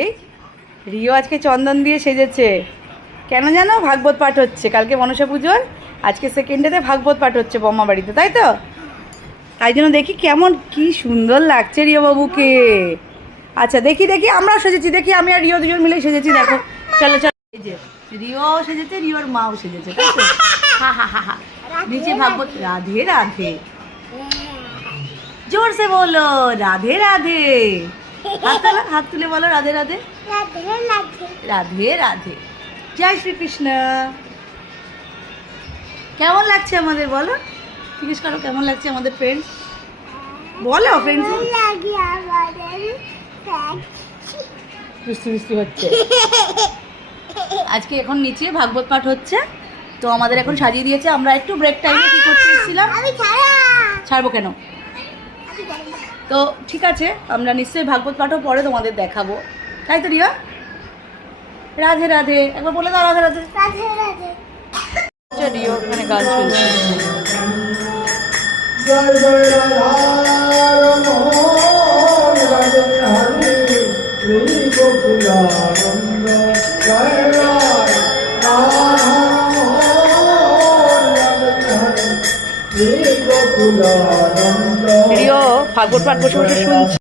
এই রিও আজকে চন্দন দিয়ে সেজেছে কেন জানো? ভাগবত পাঠ হচ্ছে কালকে মনসা পুজোর, আজকে সেকেন্ডেতে ভাগবত পাঠ হচ্ছে বম্মা বাড়িতে, তাই তো? তাই জন্য দেখি কেমন কি সুন্দর লাগছে রিও বাবুকে। আচ্ছা দেখি দেখি আমরাও সেজেছি, দেখি আমি আর রিও দুজন মিলে সেজেছি, দেখো। চলো চলো, এই যে রিও সেজেছে, রিওর মাও সেজেছে, তাই তো? হা হা হা হা। নিচে ভাগবত রাধে রাধে, জোর সে বলো রাধে রাধে। হাত তুলে বলো রাধে রাধে। রাধে রাধে, জয় শ্রীকৃষ্ণ। কেমন লাগছে আমাদের বলো, জিজ্ঞেস করো কেমন লাগছে আমাদের ফ্রেন্ডস, বলো ফ্রেন্ডস। বৃষ্টি বৃষ্টি হচ্ছে আজকে, এখন নিচে ভাগবত পাঠ হচ্ছে, তো আমাদের এখন সাজিয়ে দিয়েছে। আমরা একটু ব্রেক টাইমে কি করতে এসেছিলাম, ছাড়বো কেন? তো ঠিক আছে, আমরা নিশ্চয়ই ভাগবত পাঠও পরে তোমাদের দেখাবো, তাই তো রিয়া? রাধে রাধে একবার বলে দাও, রাধে রাধে। রাধে রাধে। রিও ওখানে গান শুনছে। জয় জয় রাধা রমণ রাধে হরে শ্রী গোকুলানন্দ, জয় রাধা রিও ভাগবত পাঠ বসে বসে শুনছে।